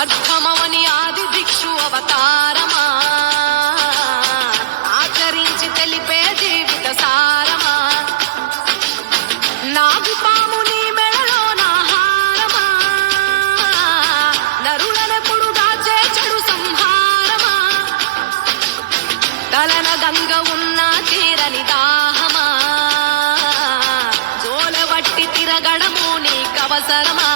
అర్థమవని ఆది భిక్షు అవతారమా, ఆచరించి తెలిపే జీవిత సారమా, నాగుపాము నీ మెడలో నా హారమా, నరులనెప్పుడు దాచే చెడు సంహారమా, తలన గంగ ఉన్న తీరని దాహమా, జోలవట్టి తిరగడము నీకవసరమా.